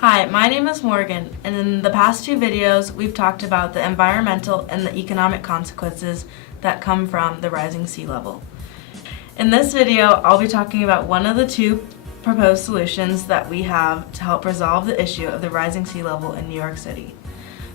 Hi, my name is Morgan, and in the past two videos, we've talked about the environmental and the economic consequences that come from the rising sea level. In this video, I'll be talking about one of the two proposed solutions that we have to help resolve the issue of the rising sea level in New York City.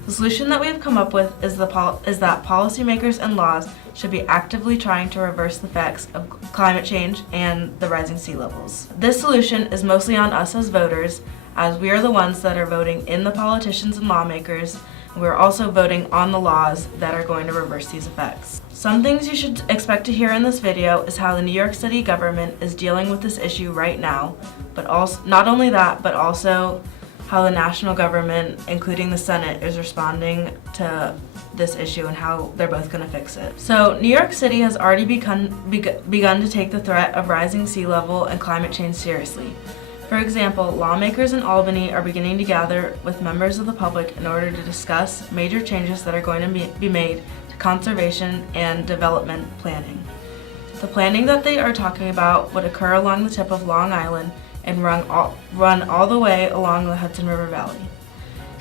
The solution that we have come up with is that policymakers and laws should be actively trying to reverse the effects of climate change and the rising sea levels. This solution is mostly on us as voters, as we are the ones that are voting in the politicians and lawmakers, and we're also voting on the laws that are going to reverse these effects. Some things you should expect to hear in this video is how the New York City government is dealing with this issue right now, but also not only that, but also how the national government, including the Senate, is responding to this issue and how they're both going to fix it. So New York City has already begun to take the threat of rising sea level and climate change seriously. For example, lawmakers in Albany are beginning to gather with members of the public in order to discuss major changes that are going to be made to conservation and development planning. The planning that they are talking about would occur along the tip of Long Island and run all the way along the Hudson River Valley.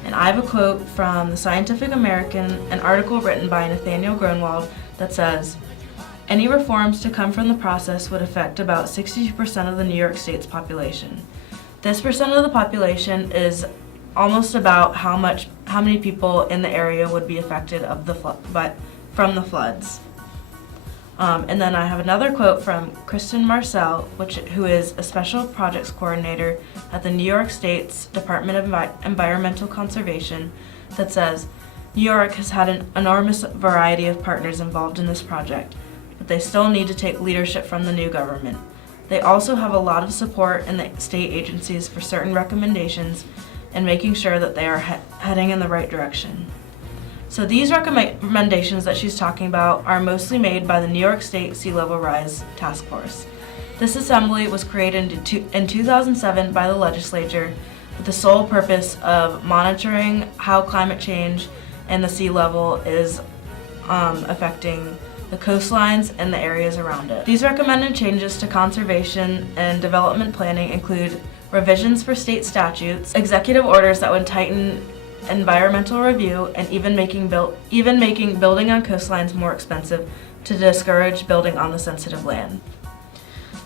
And I have a quote from the Scientific American, an article written by Nathaniel Grunwald that says, "Any reforms to come from the process would affect about 62% of the New York State's population. This percent of the population is almost about how many people in the area would be affected from the floods." And then I have another quote from Kristen Marcel, who is a special projects coordinator at the New York State's Department of Environmental Conservation, that says, "New York has had an enormous variety of partners involved in this project, but they still need to take leadership from the new government. They also have a lot of support in the state agencies for certain recommendations and making sure that they are heading in the right direction." So these recommendations that she's talking about are mostly made by the New York State Sea Level Rise Task Force. This assembly was created in 2007 by the legislature with the sole purpose of monitoring how climate change and the sea level is affecting the coastlines and the areas around it. These recommended changes to conservation and development planning include revisions for state statutes, executive orders that would tighten environmental review, and even making building on coastlines more expensive to discourage building on the sensitive land.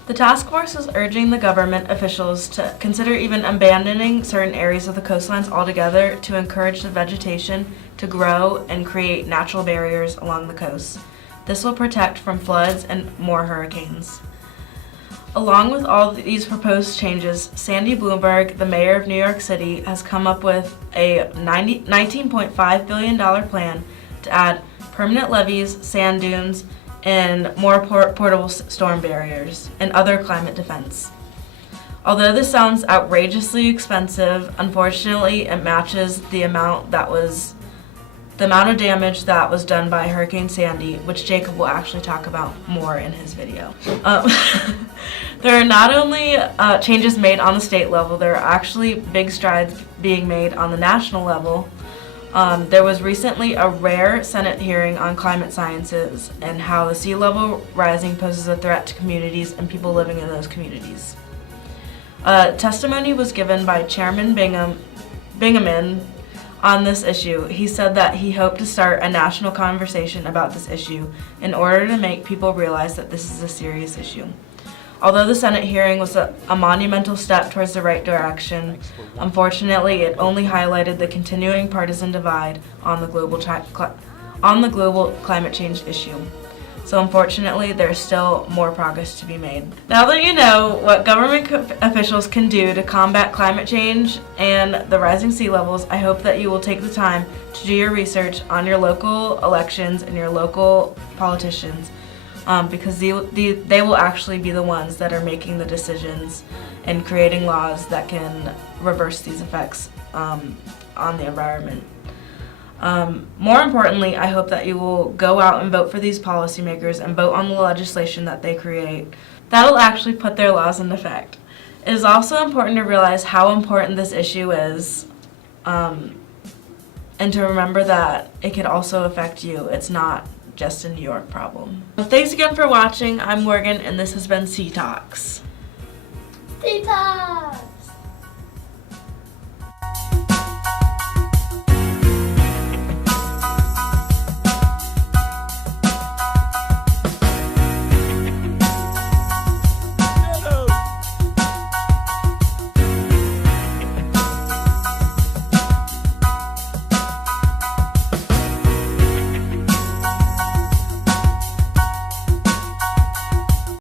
The task force is urging the government officials to consider even abandoning certain areas of the coastlines altogether to encourage the vegetation to grow and create natural barriers along the coast. This will protect from floods and more hurricanes. Along with all these proposed changes, Sandy Bloomberg, the mayor of New York City, has come up with a $19.5 billion plan to add permanent levees, sand dunes, and more portable storm barriers, and other climate defense. Although this sounds outrageously expensive, unfortunately it matches the amount of damage that was done by Hurricane Sandy, which Jacob will actually talk about more in his video. There are not only changes made on the state level, there are actually big strides being made on the national level. There was recently a rare Senate hearing on climate sciences and how the sea level rising poses a threat to communities and people living in those communities. Testimony was given by Chairman Bingaman on this issue. He said that he hoped to start a national conversation about this issue in order to make people realize that this is a serious issue. Although the Senate hearing was a monumental step towards the right direction, unfortunately it only highlighted the continuing partisan divide on the global climate change issue. So unfortunately, there's still more progress to be made. Now that you know what government officials can do to combat climate change and the rising sea levels, I hope that you will take the time to do your research on your local elections and your local politicians, because they will actually be the ones that are making the decisions and creating laws that can reverse these effects on the environment. More importantly, I hope that you will go out and vote for these policymakers and vote on the legislation that they create. That'll actually put their laws into effect. It is also important to realize how important this issue is, and to remember that it could also affect you. It's not just a New York problem. Well, thanks again for watching. I'm Morgan, and this has been Sea Talks. Sea Talks!